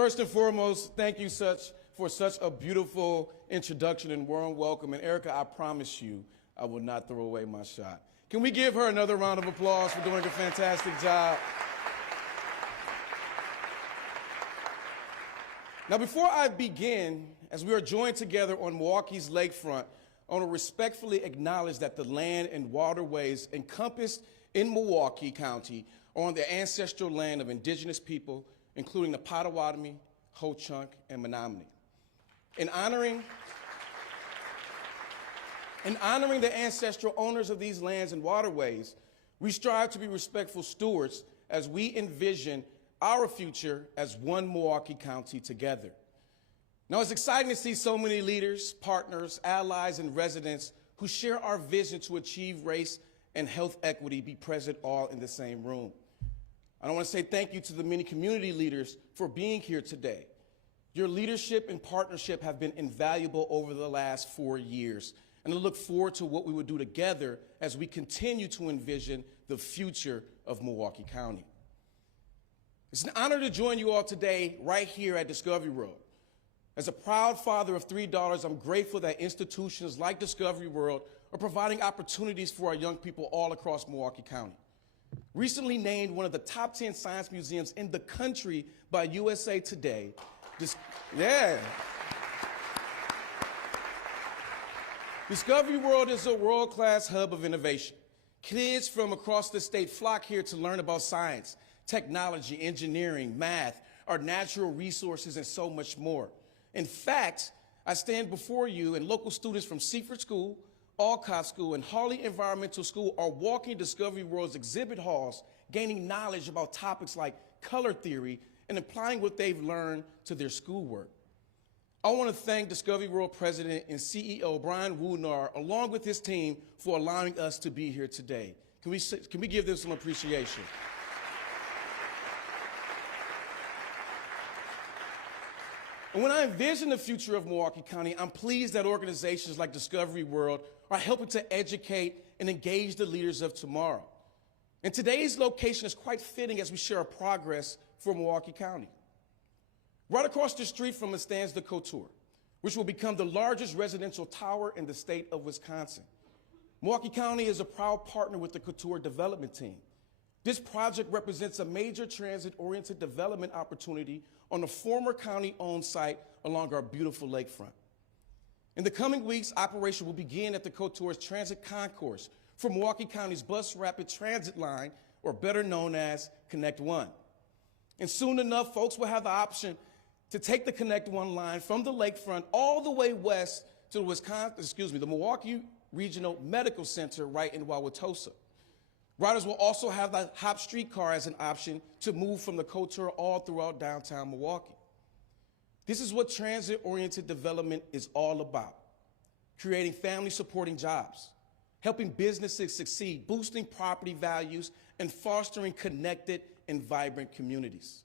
First and foremost, thank you for such a beautiful introduction and warm welcome. And Erica, I promise you, I will not throw away my shot. Can we give her another round of applause for doing a fantastic job? Now, before I begin, as we are joined together on Milwaukee's lakefront, I want to respectfully acknowledge that the land and waterways encompassed in Milwaukee County are on the ancestral land of indigenous people, including the Potawatomi, Ho-Chunk, and Menominee. In honoring the ancestral owners of these lands and waterways, we strive to be respectful stewards as we envision our future as one Milwaukee County together. Now, it's exciting to see so many leaders, partners, allies, and residents who share our vision to achieve race and health equity be present all in the same room. I want to say thank you to the many community leaders for being here today. Your leadership and partnership have been invaluable over the last 4 years, and I look forward to what we will do together as we continue to envision the future of Milwaukee County. It's an honor to join you all today right here at Discovery World. As a proud father of 3 daughters, I'm grateful that institutions like Discovery World are providing opportunities for our young people all across Milwaukee County. Recently named one of the top 10 science museums in the country by USA Today, Discovery World is a world-class hub of innovation. Kids from across the state flock here to learn about science, technology, engineering, math, our natural resources, and so much more. In fact, I stand before you and local students from Seaford School, Alcott School, and Hawley Environmental School are walking Discovery World's exhibit halls, gaining knowledge about topics like color theory and applying what they've learned to their schoolwork. I want to thank Discovery World President and CEO Brian Woonar, along with his team, for allowing us to be here today. Can we give them some appreciation? And when I envision the future of Milwaukee County, I'm pleased that organizations like Discovery World are helping to educate and engage the leaders of tomorrow. And today's location is quite fitting as we share our progress for Milwaukee County. Right across the street from us stands the Couture, which will become the largest residential tower in the state of Wisconsin. Milwaukee County is a proud partner with the Couture development team. This project represents a major transit-oriented development opportunity on a former county-owned site along our beautiful lakefront. In the coming weeks, operation will begin at the Couture's Transit Concourse for Milwaukee County's bus rapid transit line, or better known as Connect One. And soon enough, folks will have the option to take the Connect One line from the lakefront all the way west to the Milwaukee Regional Medical Center right in Wauwatosa. Riders will also have the Hop streetcar as an option to move from the Couture all throughout downtown Milwaukee. This is what transit-oriented development is all about: creating family-supporting jobs, helping businesses succeed, boosting property values, and fostering connected and vibrant communities.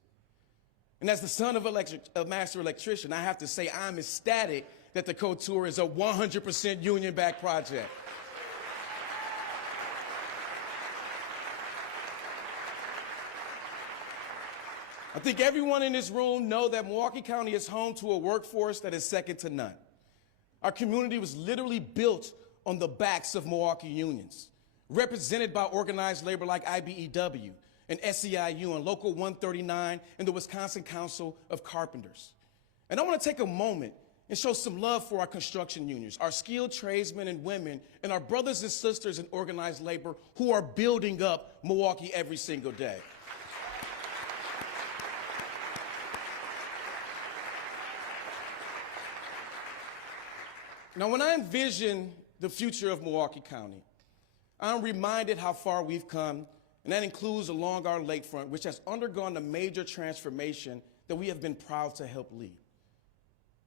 And as the son of a master electrician, I have to say I'm ecstatic that the Couture is a 100% union-backed project. I think everyone in this room knows that Milwaukee County is home to a workforce that is second to none. Our community was literally built on the backs of Milwaukee unions, represented by organized labor like IBEW and SEIU and Local 139 and the Wisconsin Council of Carpenters. And I want to take a moment and show some love for our construction unions, our skilled tradesmen and women, and our brothers and sisters in organized labor who are building up Milwaukee every single day. Now, when I envision the future of Milwaukee County, I'm reminded how far we've come, and that includes along our lakefront, which has undergone a major transformation that we have been proud to help lead.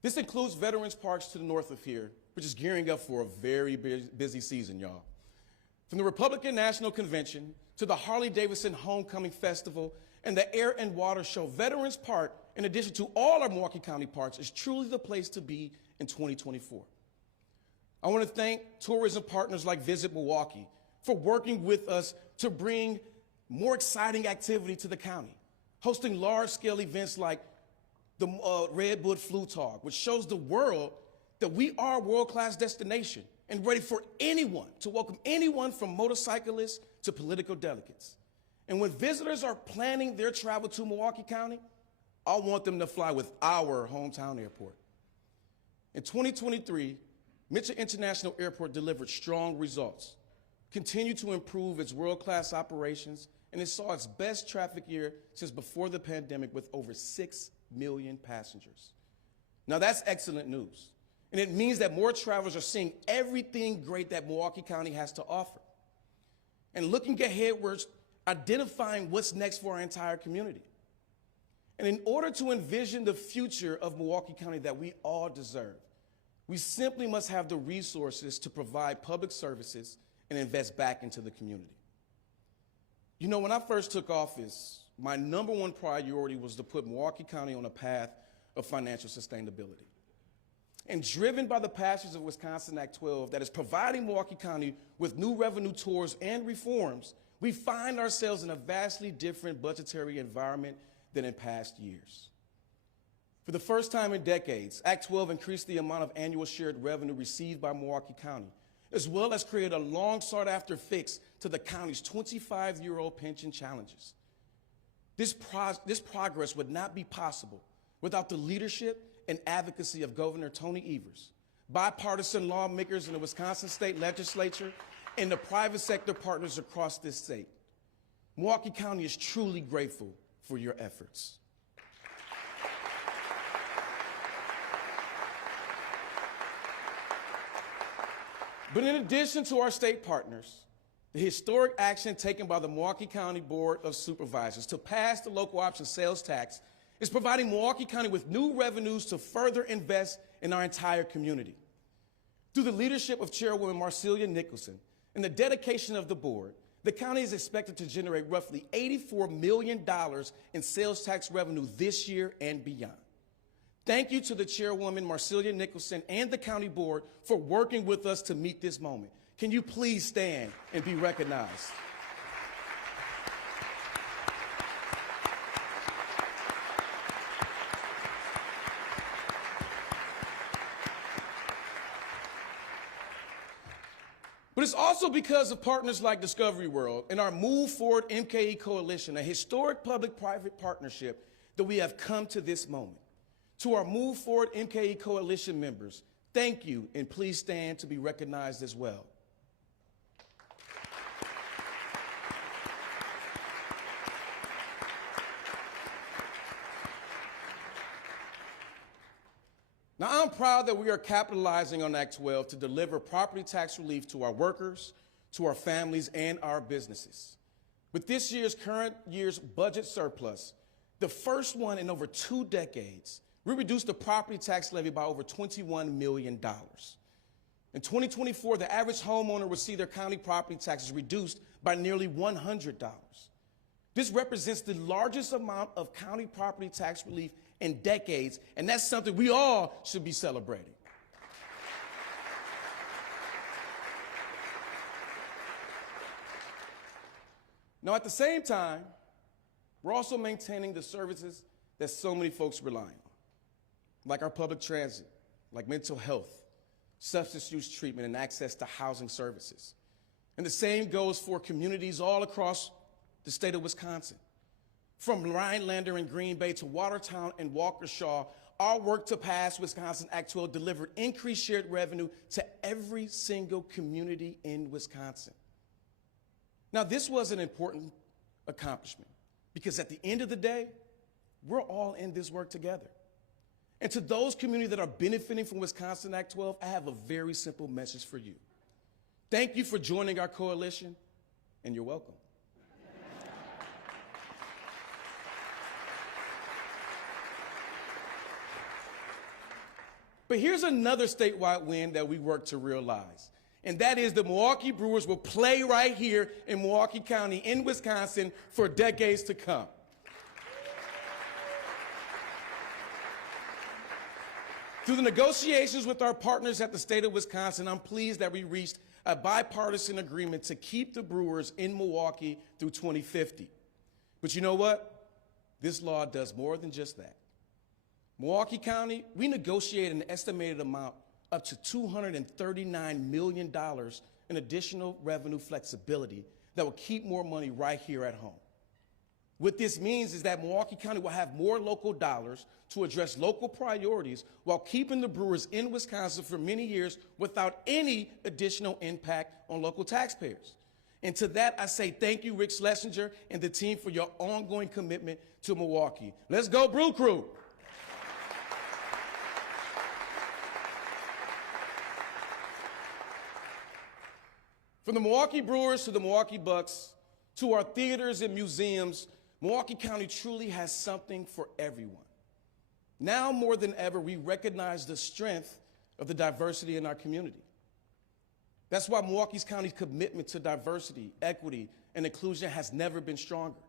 This includes Veterans Parks to the north of here, which is gearing up for a very busy season, y'all. From the Republican National Convention to the Harley-Davidson Homecoming Festival and the Air and Water Show, Veterans Park, in addition to all our Milwaukee County parks, is truly the place to be in 2024. I want to thank tourism partners like Visit Milwaukee for working with us to bring more exciting activity to the county, hosting large-scale events like the Redwood Flu Talk, which shows the world that we are a world-class destination and ready for anyone, to welcome anyone from motorcyclists to political delegates. And when visitors are planning their travel to Milwaukee County, I want them to fly with our hometown airport. In 2023, Mitchell International Airport delivered strong results, continued to improve its world-class operations, and it saw its best traffic year since before the pandemic with over 6 million passengers. Now that's excellent news. And it means that more travelers are seeing everything great that Milwaukee County has to offer. And looking ahead, we're identifying what's next for our entire community. And in order to envision the future of Milwaukee County that we all deserve, we simply must have the resources to provide public services and invest back into the community. You know, when I first took office, my number one priority was to put Milwaukee County on a path of financial sustainability. And driven by the passage of Wisconsin Act 12 that is providing Milwaukee County with new revenue tours and reforms, we find ourselves in a vastly different budgetary environment than in past years. For the first time in decades, Act 12 increased the amount of annual shared revenue received by Milwaukee County, as well as created a long sought-after fix to the county's 25-year-old pension challenges. This progress would not be possible without the leadership and advocacy of Governor Tony Evers, bipartisan lawmakers in the Wisconsin State Legislature, and the private sector partners across this state. Milwaukee County is truly grateful for your efforts. But in addition to our state partners, the historic action taken by the Milwaukee County Board of Supervisors to pass the local option sales tax is providing Milwaukee County with new revenues to further invest in our entire community. Through the leadership of Chairwoman Marcelia Nicholson and the dedication of the board, the county is expected to generate roughly $84 million in sales tax revenue this year and beyond. Thank you to the Chairwoman Marcelia Nicholson and the County Board for working with us to meet this moment. Can you please stand and be recognized? But it's also because of partners like Discovery World and our Move Forward MKE Coalition, a historic public-private partnership, that we have come to this moment. To our Move Forward MKE Coalition members, thank you, and please stand to be recognized as well. Now, I'm proud that we are capitalizing on Act 12 to deliver property tax relief to our workers, to our families, and our businesses. With this year's current year's budget surplus, the first one in over 2 decades, we reduced the property tax levy by over $21 million. In 2024, the average homeowner will see their county property taxes reduced by nearly $100. This represents the largest amount of county property tax relief in decades, and that's something we all should be celebrating. Now, at the same time, we're also maintaining the services that so many folks rely on, like our public transit, like mental health, substance use treatment, and access to housing services. And the same goes for communities all across the state of Wisconsin. From Rhinelander and Green Bay to Watertown and Waukesha, our work to pass Wisconsin Act 12 delivered increased shared revenue to every single community in Wisconsin. Now, this was an important accomplishment because at the end of the day, we're all in this work together. And to those communities that are benefiting from Wisconsin Act 12, I have a very simple message for you. Thank you for joining our coalition, and you're welcome. But here's another statewide win that we work to realize, and that is the Milwaukee Brewers will play right here in Milwaukee County in Wisconsin for decades to come. Through the negotiations with our partners at the state of Wisconsin, I'm pleased that we reached a bipartisan agreement to keep the Brewers in Milwaukee through 2050. But you know what? This law does more than just that. Milwaukee County, we negotiated an estimated amount up to $239 million in additional revenue flexibility that will keep more money right here at home. What this means is that Milwaukee County will have more local dollars to address local priorities while keeping the Brewers in Wisconsin for many years without any additional impact on local taxpayers. And to that, I say thank you, Rick Schlesinger and the team, for your ongoing commitment to Milwaukee. Let's go, Brew Crew! From the Milwaukee Brewers to the Milwaukee Bucks, to our theaters and museums, Milwaukee County truly has something for everyone. Now more than ever, we recognize the strength of the diversity in our community. That's why Milwaukee County's commitment to diversity, equity, and inclusion has never been stronger.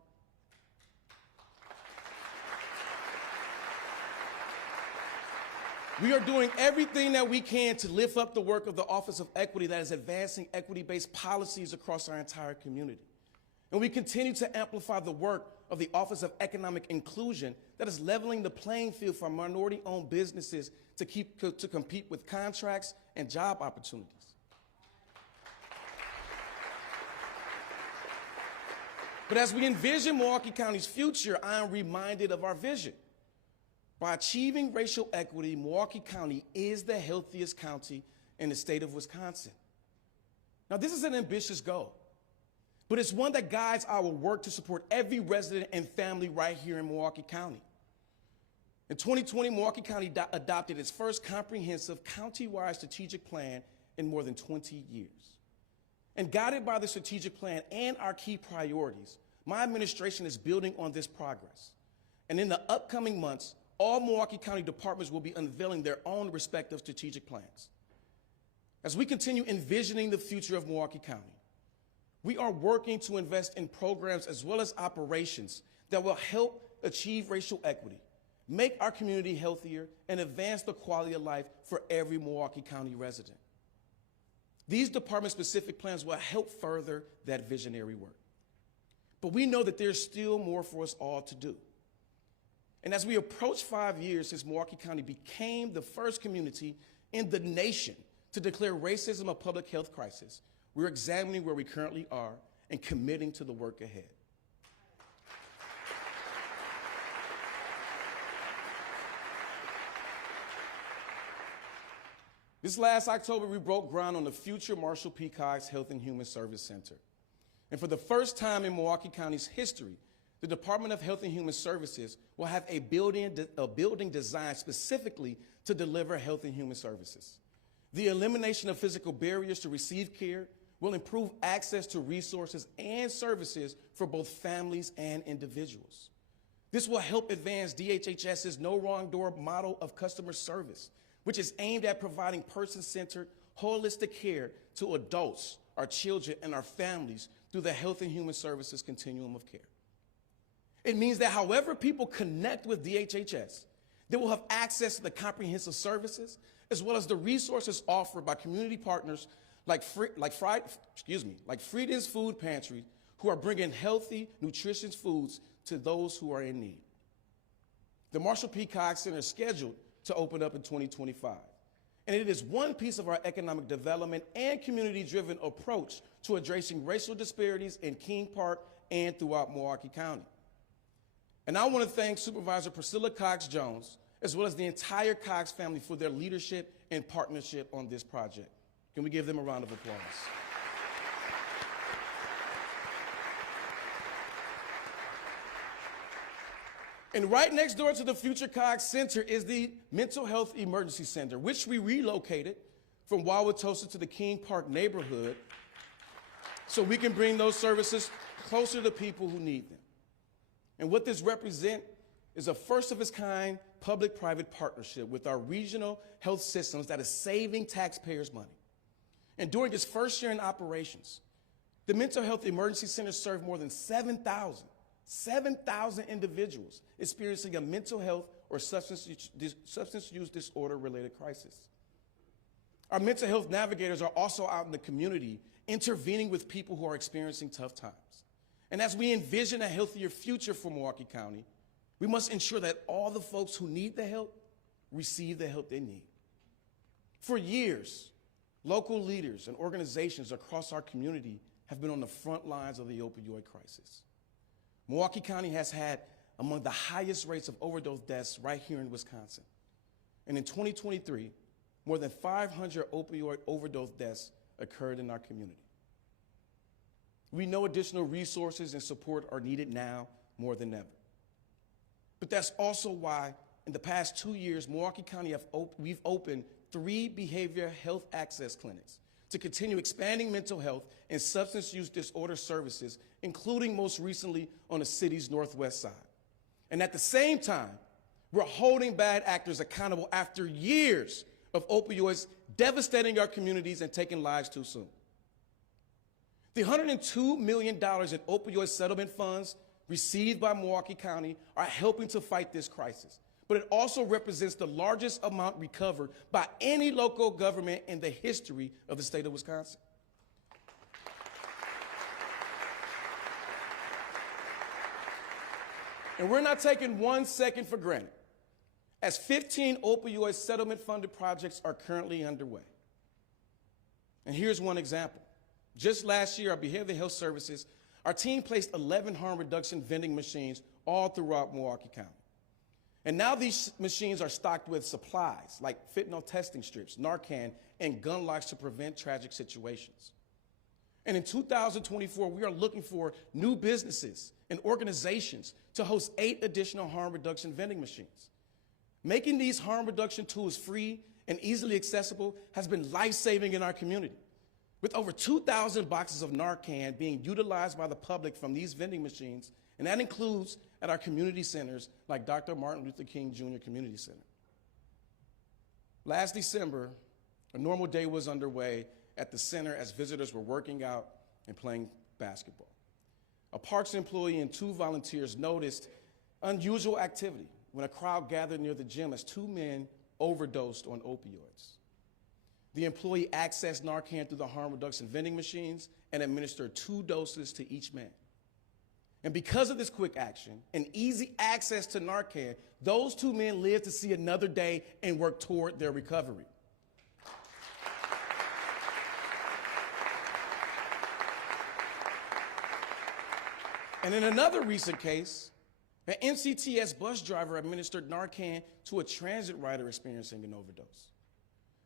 We are doing everything that we can to lift up the work of the Office of Equity that is advancing equity-based policies across our entire community. And we continue to amplify the work of the Office of Economic Inclusion that is leveling the playing field for minority-owned businesses to compete with contracts and job opportunities. But as we envision Milwaukee County's future, I am reminded of our vision. By achieving racial equity, Milwaukee County is the healthiest county in the state of Wisconsin. Now, this is an ambitious goal, but it's one that guides our work to support every resident and family right here in Milwaukee County. In 2020, Milwaukee County adopted its first comprehensive county-wide strategic plan in more than 20 years. And guided by the strategic plan and our key priorities, my administration is building on this progress. And in the upcoming months, all Milwaukee County departments will be unveiling their own respective strategic plans. As we continue envisioning the future of Milwaukee County, we are working to invest in programs as well as operations that will help achieve racial equity, make our community healthier, and advance the quality of life for every Milwaukee County resident. These department-specific plans will help further that visionary work. But we know that there's still more for us all to do. And as we approach 5 years since Milwaukee County became the first community in the nation to declare racism a public health crisis, we're examining where we currently are and committing to the work ahead. This last October, we broke ground on the future Marshall P. Cox Health and Human Service Center. And for the first time in Milwaukee County's history, the Department of Health and Human Services will have a building designed specifically to deliver health and human services. The elimination of physical barriers to receive care will improve access to resources and services for both families and individuals. This will help advance DHHS's No Wrong Door model of customer service, which is aimed at providing person-centered, holistic care to adults, our children, and our families through the health and human services continuum of care. It means that however people connect with DHHS, they will have access to the comprehensive services as well as the resources offered by community partners like Freedom's Food Pantry, who are bringing healthy, nutritious foods to those who are in need. The Marshall P. Cox Center is scheduled to open up in 2025. And it is one piece of our economic development and community-driven approach to addressing racial disparities in King Park and throughout Milwaukee County. And I want to thank Supervisor Priscilla Cox-Jones, as well as the entire Cox family, for their leadership and partnership on this project. Can we give them a round of applause? And right next door to the future Cox Center is the Mental Health Emergency Center, which we relocated from Wauwatosa to the King Park neighborhood so we can bring those services closer to people who need them. And what this represents is a first-of-its-kind public-private partnership with our regional health systems that is saving taxpayers money. And during its first year in operations, the Mental Health Emergency Center served more than 7,000 individuals experiencing a mental health or substance use disorder-related crisis. Our mental health navigators are also out in the community intervening with people who are experiencing tough times. And as we envision a healthier future for Milwaukee County, We must ensure that all the folks who need the help receive the help they need. For years, local leaders and organizations across our community have been on the front lines of the opioid crisis. Milwaukee County has had among the highest rates of overdose deaths right here in Wisconsin. And in 2023, more than 500 opioid overdose deaths occurred in our community. We know additional resources and support are needed now more than ever. But that's also why in the past 2 years, Milwaukee County we've opened 3 behavioral health access clinics to continue expanding mental health and substance use disorder services, including most recently on the city's northwest side. And at the same time, we're holding bad actors accountable after years of opioids devastating our communities and taking lives too soon. The $102 million in opioid settlement funds received by Milwaukee County are helping to fight this crisis, but it also represents the largest amount recovered by any local government in the history of the state of Wisconsin. And we're not taking 1 second for granted, as 15 opioid settlement-funded projects are currently underway. And here's one example. Just last year, our behavioral health services, our team placed 11 harm reduction vending machines all throughout Milwaukee County. And now these machines are stocked with supplies like fentanyl testing strips, Narcan, and gun locks to prevent tragic situations. And in 2024, we are looking for new businesses and organizations to host 8 additional harm reduction vending machines. Making these harm reduction tools free and easily accessible has been life-saving in our community, with over 2,000 boxes of Narcan being utilized by the public from these vending machines, and that includes at our community centers like Dr. Martin Luther King Jr. Community Center. Last December, a normal day was underway at the center as visitors were working out and playing basketball. A parks employee and 2 volunteers noticed unusual activity when a crowd gathered near the gym as 2 men overdosed on opioids. The employee accessed Narcan through the harm reduction vending machines and administered 2 doses to each man. And because of this quick action and easy access to Narcan, those 2 men lived to see another day and work toward their recovery. And in another recent case, an MCTS bus driver administered Narcan to a transit rider experiencing an overdose.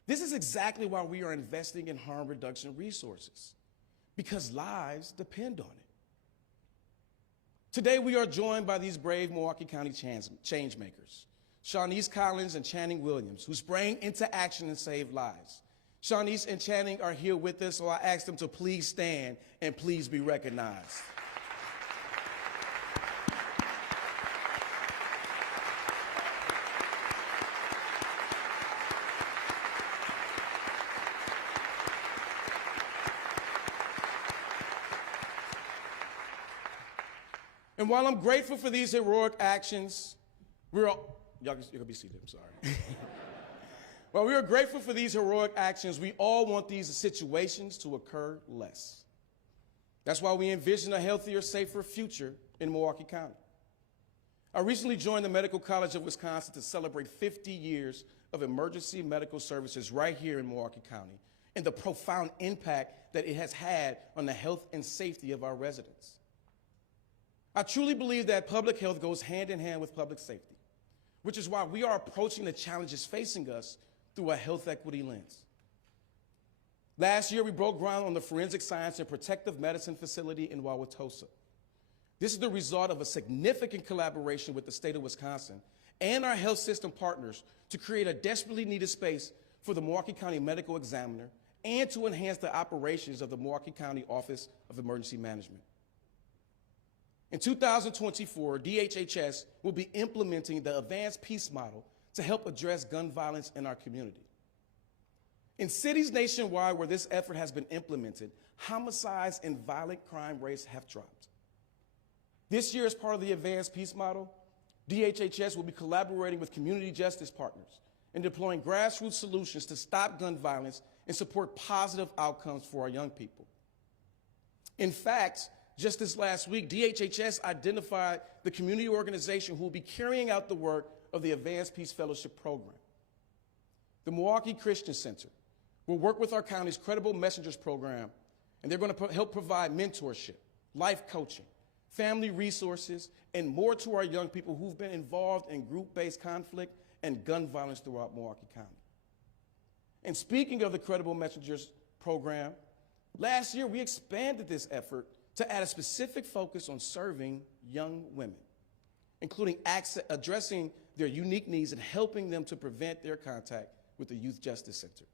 This is exactly why we are investing in harm reduction resources, because lives depend on it. Today, we are joined by these brave Milwaukee County change makers, Shawnice Collins and Channing Williams, who sprang into action and saved lives. Shawnice and Channing are here with us, so I ask them to please stand and please be recognized. And while I'm grateful for these heroic actions, y'all can be seated, I'm sorry. While we are grateful for these heroic actions, we all want these situations to occur less. That's why we envision a healthier, safer future in Milwaukee County. I recently joined the Medical College of Wisconsin to celebrate 50 years of emergency medical services right here in Milwaukee County and the profound impact that it has had on the health and safety of our residents. I truly believe that public health goes hand in hand with public safety, which is why we are approaching the challenges facing us through a health equity lens. Last year, we broke ground on the Forensic Science and Protective Medicine facility in Wauwatosa. This is the result of a significant collaboration with the state of Wisconsin and our health system partners to create a desperately needed space for the Milwaukee County Medical Examiner and to enhance the operations of the Milwaukee County Office of Emergency Management. In 2024, DHHS will be implementing the Advanced Peace Model to help address gun violence in our community. In cities nationwide where this effort has been implemented, homicides and violent crime rates have dropped. This year, as part of the Advanced Peace Model, DHHS will be collaborating with community justice partners and deploying grassroots solutions to stop gun violence and support positive outcomes for our young people. In fact, just this last week, DHHS identified the community organization who will be carrying out the work of the Advanced Peace Fellowship Program. The Milwaukee Christian Center will work with our county's Credible Messengers program, and they're going to help provide mentorship, life coaching, family resources, and more to our young people who've been involved in group-based conflict and gun violence throughout Milwaukee County. And speaking of the Credible Messengers program, last year we expanded this effort to add a specific focus on serving young women, including addressing their unique needs and helping them to prevent their contact with the Youth Justice Center.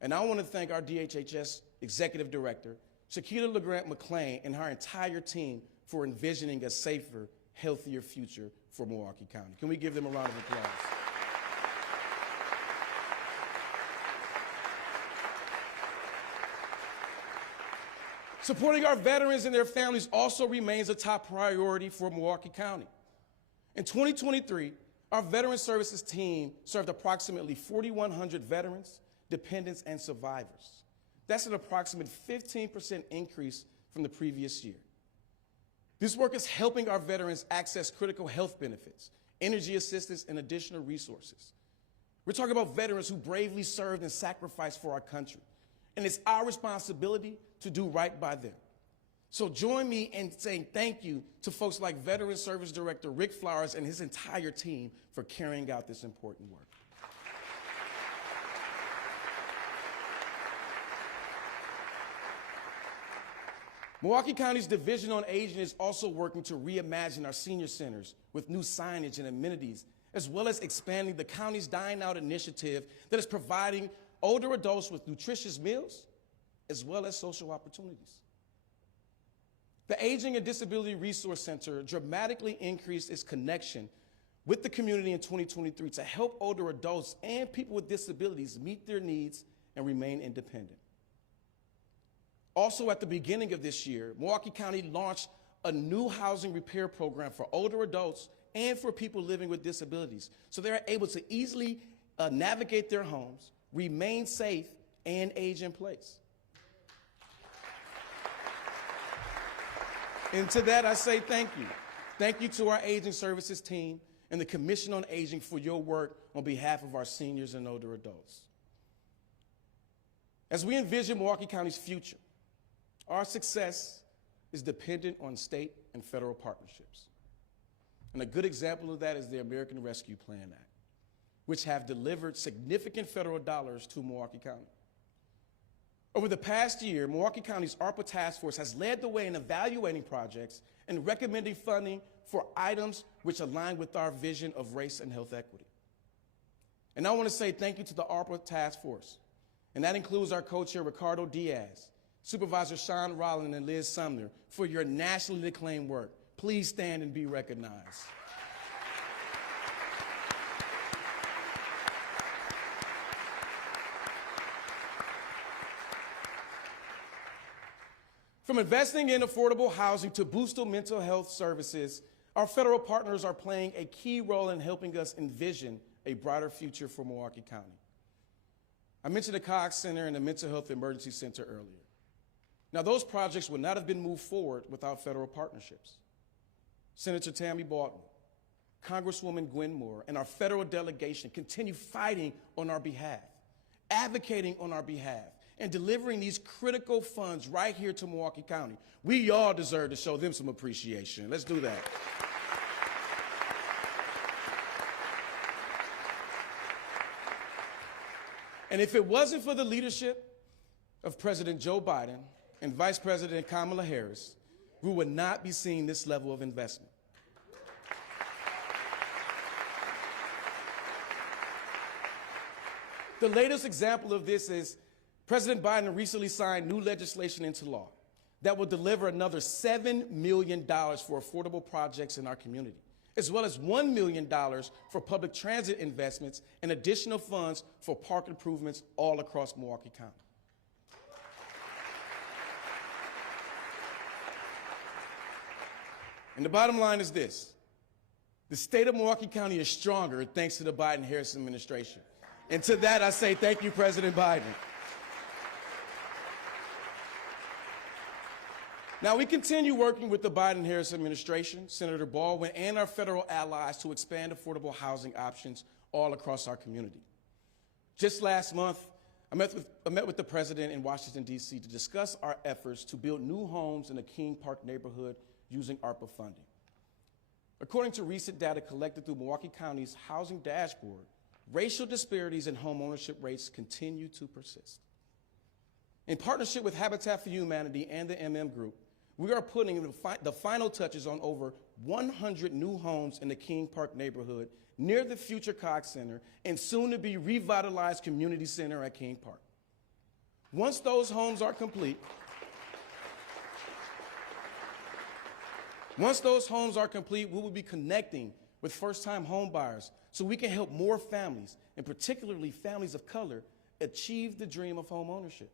And I want to thank our DHHS Executive Director, Shakita LeGrant McClain, and her entire team for envisioning a safer, healthier future for Milwaukee County. Can we give them a round of applause? Supporting our veterans and their families also remains a top priority for Milwaukee County. In 2023, our Veteran Services team served approximately 4,100 veterans, dependents, and survivors. That's an approximate 15% increase from the previous year. This work is helping our veterans access critical health benefits, energy assistance, and additional resources. We're talking about veterans who bravely served and sacrificed for our country, and it's our responsibility to do right by them. So join me in saying thank you to folks like Veteran Service Director Rick Flowers and his entire team for carrying out this important work. Milwaukee County's Division on Aging is also working to reimagine our senior centers with new signage and amenities, as well as expanding the county's Dine Out initiative that is providing older adults with nutritious meals, as well as social opportunities. The Aging and Disability Resource Center dramatically increased its connection with the community in 2023 to help older adults and people with disabilities meet their needs and remain independent. Also, at the beginning of this year, Milwaukee County launched a new housing repair program for older adults and for people living with disabilities, so they're able to easily navigate their homes, remain safe, and age in place. And to that, I say thank you. Thank you to our Aging Services team and the Commission on Aging for your work on behalf of our seniors and older adults. As we envision Milwaukee County's future, our success is dependent on state and federal partnerships. And a good example of that is the American Rescue Plan Act, which have delivered significant federal dollars to Milwaukee County. Over the past year, Milwaukee County's ARPA Task Force has led the way in evaluating projects and recommending funding for items which align with our vision of race and health equity. And I want to say thank you to the ARPA Task Force, and that includes our co-chair Ricardo Diaz, Supervisor Sean Rollin, and Liz Sumner for your nationally acclaimed work. Please stand and be recognized. From investing in affordable housing to boosting mental health services, our federal partners are playing a key role in helping us envision a brighter future for Milwaukee County. I mentioned the Cox Center and the Mental Health Emergency Center earlier. Now, those projects would not have been moved forward without federal partnerships. Senator Tammy Baldwin, Congresswoman Gwen Moore, and our federal delegation continue fighting on our behalf, advocating on our behalf, and delivering these critical funds right here to Milwaukee County. We all deserve to show them some appreciation. Let's do that. And if it wasn't for the leadership of President Joe Biden and Vice President Kamala Harris, we would not be seeing this level of investment. The latest example of this is President Biden recently signed new legislation into law that will deliver another $7 million for affordable projects in our community, as well as $1 million for public transit investments and additional funds for park improvements all across Milwaukee County. And the bottom line is this: the state of Milwaukee County is stronger thanks to the Biden-Harris administration. And to that, I say thank you, President Biden. Now, we continue working with the Biden-Harris administration, Senator Baldwin, and our federal allies to expand affordable housing options all across our community. Just last month, I met with the president in Washington, D.C. to discuss our efforts to build new homes in the King Park neighborhood using ARPA funding. According to recent data collected through Milwaukee County's housing dashboard, racial disparities in home ownership rates continue to persist. In partnership with Habitat for Humanity and the Group, we are putting the final touches on over 100 new homes in the King Park neighborhood near the future Cox Center and soon-to-be revitalized community center at King Park. Once those homes are complete, we will be connecting with first-time home buyers so we can help more families, and particularly families of color, achieve the dream of home ownership.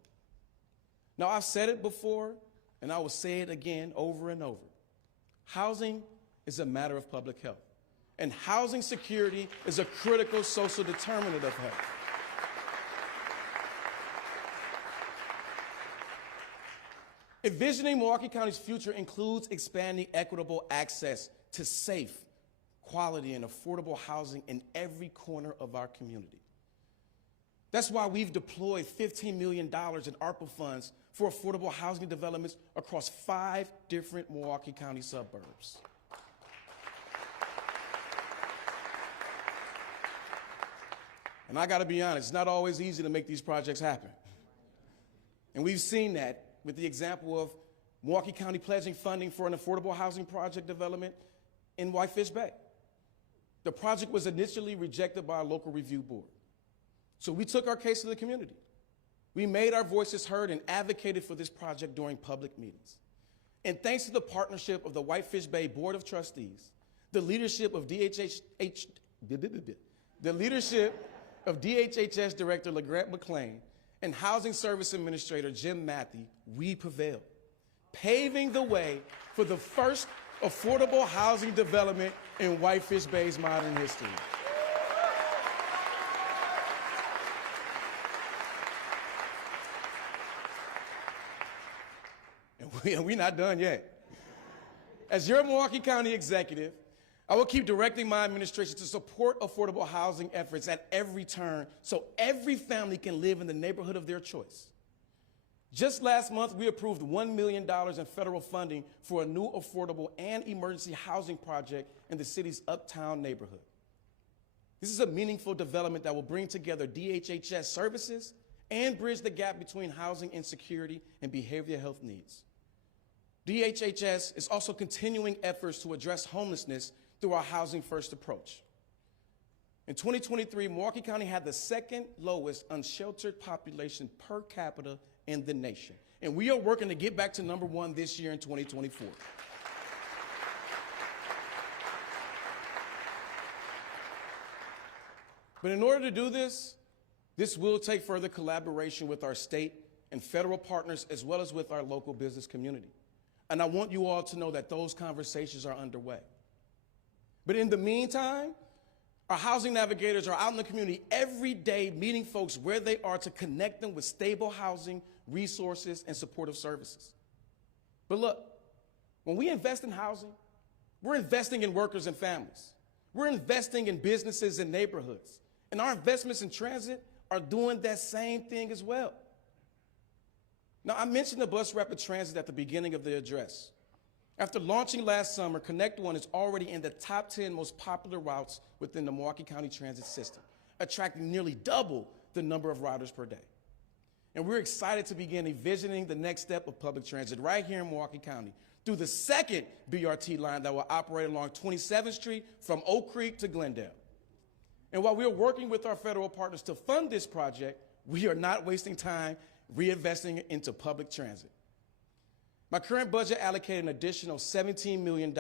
Now, I've said it before, and I will say it again over and over. Housing is a matter of public health, and housing security is a critical social determinant of health. Envisioning Milwaukee County's future includes expanding equitable access to safe, quality, and affordable housing in every corner of our community. That's why we've deployed $15 million in ARPA funds for affordable housing developments across 5 different Milwaukee County suburbs. And I gotta be honest, it's not always easy to make these projects happen. And we've seen that with the example of Milwaukee County pledging funding for an affordable housing project development in Whitefish Bay. The project was initially rejected by a local review board. So we took our case to the community. We made our voices heard and advocated for this project during public meetings. And thanks to the partnership of the Whitefish Bay Board of Trustees, the leadership of DHHS Director LeGrant McClain, and Housing Service Administrator Jim Matthey, we prevailed, paving the way for the first affordable housing development in Whitefish Bay's modern history. And we're not done yet. As your Milwaukee County executive, I will keep directing my administration to support affordable housing efforts at every turn so every family can live in the neighborhood of their choice. Just last month, we approved $1 million in federal funding for a new affordable and emergency housing project in the city's uptown neighborhood. This is a meaningful development that will bring together DHHS services and bridge the gap between housing insecurity and behavioral health needs. DHHS is also continuing efforts to address homelessness through our Housing First approach. In 2023, Milwaukee County had the second lowest unsheltered population per capita in the nation. And we are working to get back to number 1 this year in 2024. But in order to do this, this will take further collaboration with our state and federal partners as well as with our local business community. And I want you all to know that those conversations are underway. But in the meantime, our housing navigators are out in the community every day meeting folks where they are to connect them with stable housing, resources, and supportive services. But look, when we invest in housing, we're investing in workers and families. We're investing in businesses and neighborhoods. And our investments in transit are doing that same thing as well. Now, I mentioned the bus rapid transit at the beginning of the address. After launching last summer, Connect One is already in the top 10 most popular routes within the Milwaukee County transit system, attracting nearly double the number of riders per day. And we're excited to begin envisioning the next step of public transit right here in Milwaukee County through the second BRT line that will operate along 27th Street from Oak Creek to Glendale. And while we're working with our federal partners to fund this project, we are not wasting time reinvesting into public transit. My current budget allocated an additional $17 million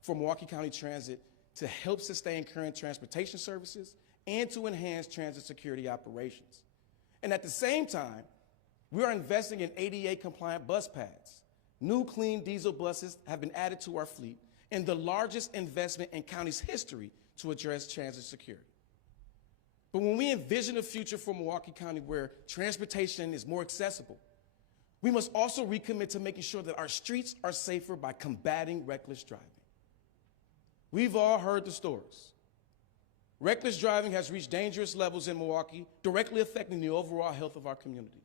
for Milwaukee County Transit to help sustain current transportation services and to enhance transit security operations. And at the same time, we are investing in ADA-compliant bus pads. New clean diesel buses have been added to our fleet, and the largest investment in county's history to address transit security. But when we envision a future for Milwaukee County where transportation is more accessible, We must also recommit to making sure that our streets are safer by combating reckless driving. We've all heard the stories. Reckless driving has reached dangerous levels in Milwaukee, directly affecting the overall health of our community.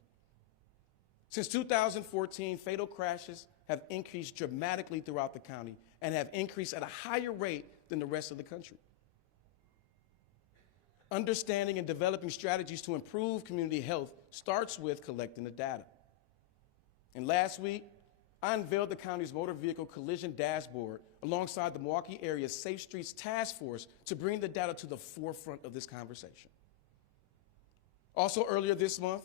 Since 2014, fatal crashes have increased dramatically throughout the county and have increased at a higher rate than the rest of the country. Understanding and developing strategies to improve community health starts with collecting the data. And last week, I unveiled the county's motor vehicle collision dashboard alongside the Milwaukee Area Safe Streets Task Force to bring the data to the forefront of this conversation. Also earlier this month,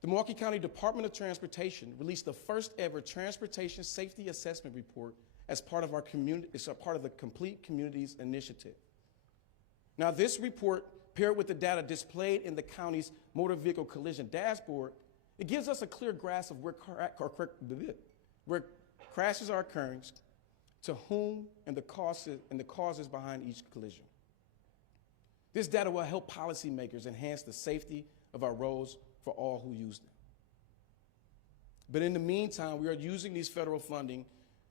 the Milwaukee County Department of Transportation released the first ever Transportation Safety Assessment Report as part of the Complete Communities Initiative. Now, this report, paired with the data displayed in the county's motor vehicle collision dashboard, it gives us a clear grasp of where crashes are occurring, to whom, and the causes behind each collision. This data will help policymakers enhance the safety of our roads for all who use them. But in the meantime, we are using these federal funding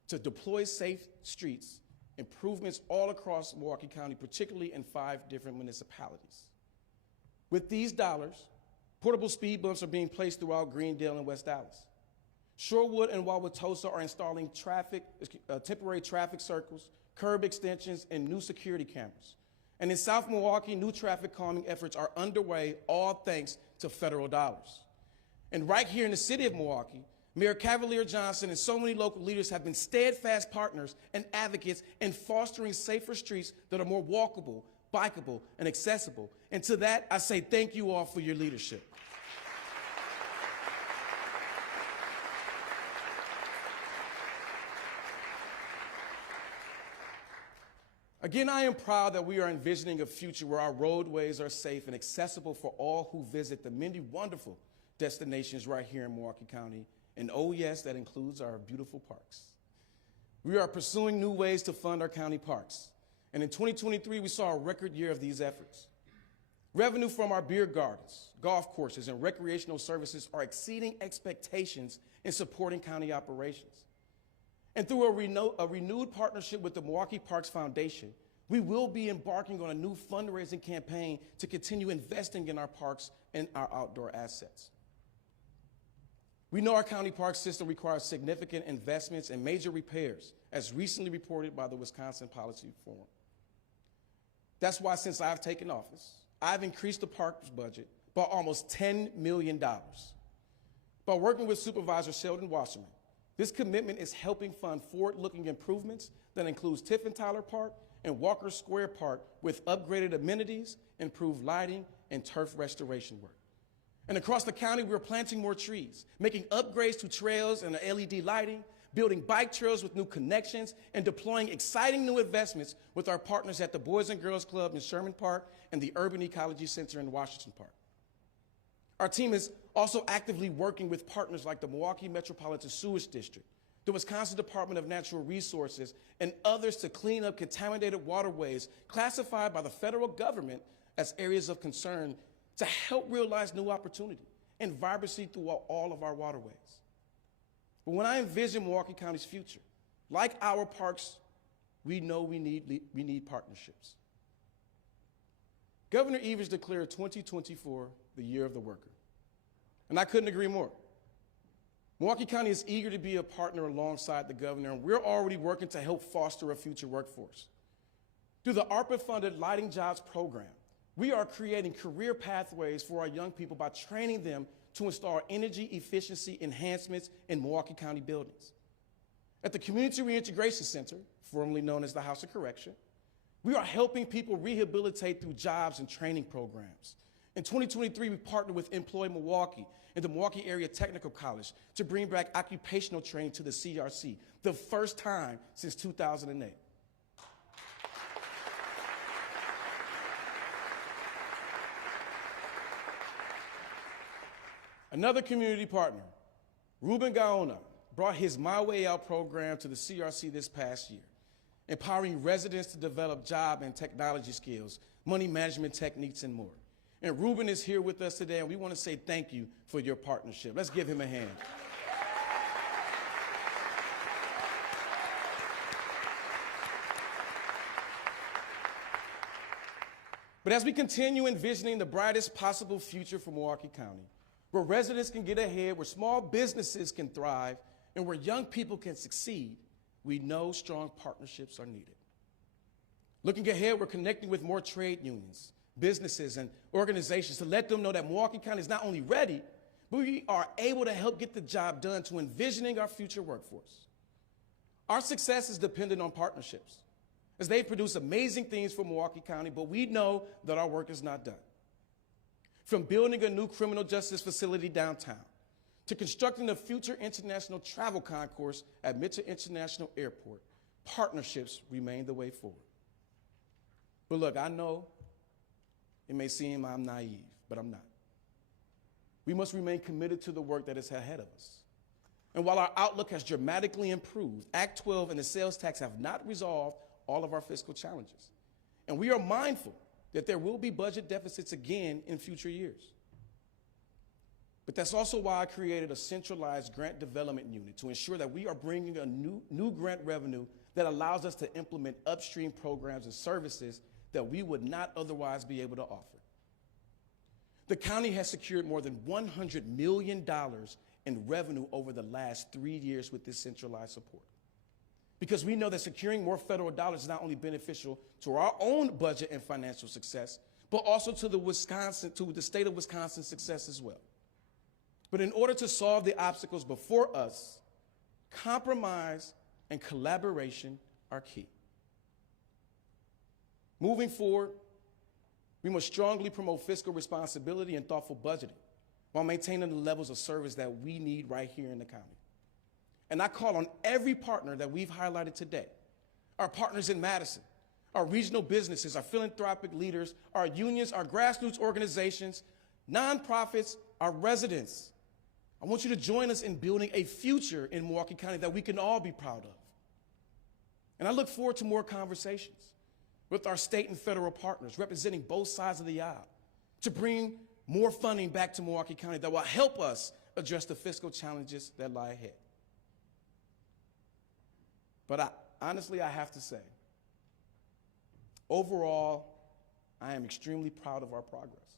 to deploy safe streets improvements all across Milwaukee County, particularly in 5 different municipalities. With these dollars, portable speed bumps are being placed throughout Greendale and West Dallas. Shorewood and Wauwatosa are installing temporary traffic circles, curb extensions, and new security cameras. And in South Milwaukee, new traffic calming efforts are underway, all thanks to federal dollars. And right here in the city of Milwaukee, Mayor Cavalier Johnson and so many local leaders have been steadfast partners and advocates in fostering safer streets that are more walkable, bikeable, and accessible. And to that, I say thank you all for your leadership. Again, I am proud that we are envisioning a future where our roadways are safe and accessible for all who visit the many wonderful destinations right here in Milwaukee County. And oh yes, that includes our beautiful parks. We are pursuing new ways to fund our county parks. And in 2023, we saw a record year of these efforts. Revenue from our beer gardens, golf courses, and recreational services are exceeding expectations in supporting county operations. And through a renewed partnership with the Milwaukee Parks Foundation, we will be embarking on a new fundraising campaign to continue investing in our parks and our outdoor assets. We know our county park system requires significant investments and major repairs, as recently reported by the Wisconsin Policy Forum. That's why since I've taken office, I've increased the parks budget by almost $10 million. By working with Supervisor Sheldon Wasserman, this commitment is helping fund forward-looking improvements that includes Tiffin-Tyler Park and Walker Square Park with upgraded amenities, improved lighting, and turf restoration work. And across the county, we're planting more trees, making upgrades to trails and LED lighting, building bike trails with new connections, and deploying exciting new investments with our partners at the Boys and Girls Club in Sherman Park and the Urban Ecology Center in Washington Park. Our team is also actively working with partners like the Milwaukee Metropolitan Sewage District, the Wisconsin Department of Natural Resources, and others to clean up contaminated waterways classified by the federal government as areas of concern to help realize new opportunity and vibrancy throughout all of our waterways. But when I envision Milwaukee County's future, like our parks, we know we need partnerships. Governor Evers declared 2024 the year of the worker, and I couldn't agree more. Milwaukee County is eager to be a partner alongside the governor, and we're already working to help foster a future workforce. Through the ARPA-funded Lighting Jobs program, we are creating career pathways for our young people by training them to install energy efficiency enhancements in Milwaukee County buildings. At the Community Reintegration Center, formerly known as the House of Correction, we are helping people rehabilitate through jobs and training programs. In 2023, we partnered with Employ Milwaukee and the Milwaukee Area Technical College to bring back occupational training to the CRC, the first time since 2008. Another community partner, Ruben Gaona, brought his My Way Out program to the CRC this past year, empowering residents to develop job and technology skills, money management techniques, and more. And Ruben is here with us today, and we want to say thank you for your partnership. Let's give him a hand. But as we continue envisioning the brightest possible future for Milwaukee County, where residents can get ahead, where small businesses can thrive, and where young people can succeed, we know strong partnerships are needed. Looking ahead, we're connecting with more trade unions, businesses, and organizations to let them know that Milwaukee County is not only ready, but we are able to help get the job done to envisioning our future workforce. Our success is dependent on partnerships, as they produce amazing things for Milwaukee County, but we know that our work is not done. From building a new criminal justice facility downtown, to constructing a future international travel concourse at Mitchell International Airport, partnerships remain the way forward. But look, I know it may seem I'm naive, but I'm not. We must remain committed to the work that is ahead of us. And while our outlook has dramatically improved, Act 12 and the sales tax have not resolved all of our fiscal challenges. And we are mindful that there will be budget deficits again in future years. But that's also why I created a centralized grant development unit to ensure that we are bringing a new grant revenue that allows us to implement upstream programs and services that we would not otherwise be able to offer. The county has secured more than $100 million in revenue over the last 3 years with this centralized support. Because we know that securing more federal dollars is not only beneficial to our own budget and financial success, but also to the state of Wisconsin's success as well. But in order to solve the obstacles before us, compromise and collaboration are key. Moving forward, we must strongly promote fiscal responsibility and thoughtful budgeting while maintaining the levels of service that we need right here in the county. And I call on every partner that we've highlighted today, our partners in Madison, our regional businesses, our philanthropic leaders, our unions, our grassroots organizations, nonprofits, our residents. I want you to join us in building a future in Milwaukee County that we can all be proud of. And I look forward to more conversations with our state and federal partners representing both sides of the aisle to bring more funding back to Milwaukee County that will help us address the fiscal challenges that lie ahead. But honestly, I have to say, overall, I am extremely proud of our progress.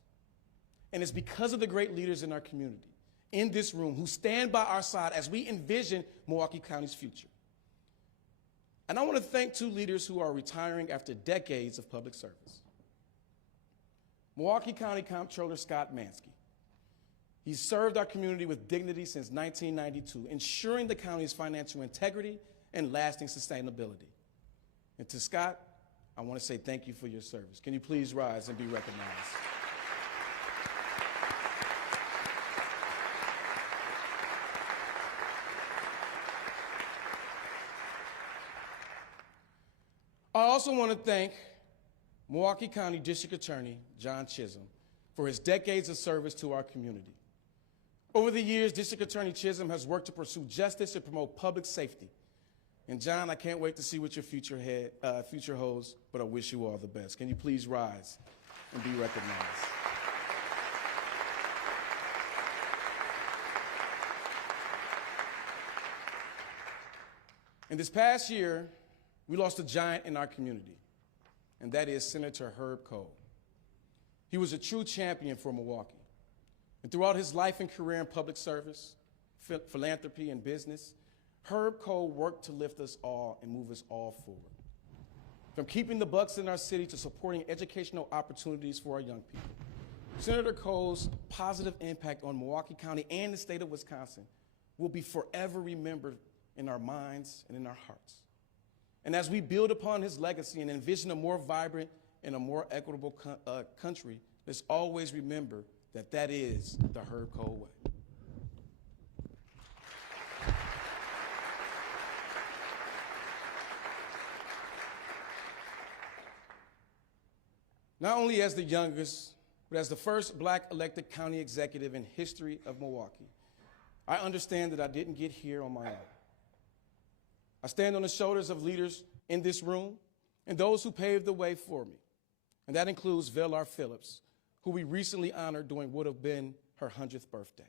And it's because of the great leaders in our community, in this room, who stand by our side as we envision Milwaukee County's future. And I want to thank two leaders who are retiring after decades of public service. Milwaukee County Comptroller Scott Mansky. He's served our community with dignity since 1992, ensuring the county's financial integrity and lasting sustainability. And to Scott, I want to say thank you for your service. Can you please rise and be recognized? I also want to thank Milwaukee County District Attorney John Chisholm for his decades of service to our community. Over the years, District Attorney Chisholm has worked to pursue justice and promote public safety. And John, I can't wait to see what your future holds, but I wish you all the best. Can you please rise and be recognized? And this past year, we lost a giant in our community, and that is Senator Herb Kohl. He was a true champion for Milwaukee. And throughout his life and career in public service, philanthropy, and business, Herb Kohl worked to lift us all and move us all forward. From keeping the bucks in our city to supporting educational opportunities for our young people, Senator Kohl's positive impact on Milwaukee County and the state of Wisconsin will be forever remembered in our minds and in our hearts. And as we build upon his legacy and envision a more vibrant and a more equitable country, let's always remember that that is the Herb Kohl way. Not only as the youngest, but as the first black elected county executive in history of Milwaukee, I understand that I didn't get here on my own. I stand on the shoulders of leaders in this room and those who paved the way for me. And that includes Velar Phillips, who we recently honored during what would have been her 100th birthday.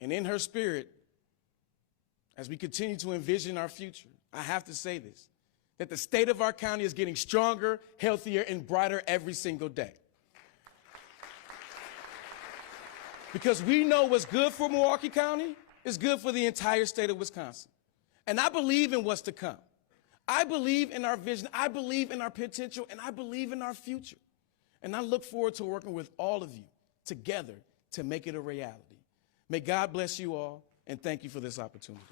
And in her spirit, as we continue to envision our future, I have to say this, that the state of our county is getting stronger, healthier, and brighter every single day. Because we know what's good for Milwaukee County is good for the entire state of Wisconsin. And I believe in what's to come. I believe in our vision, I believe in our potential, and I believe in our future. And I look forward to working with all of you together to make it a reality. May God bless you all, and thank you for this opportunity.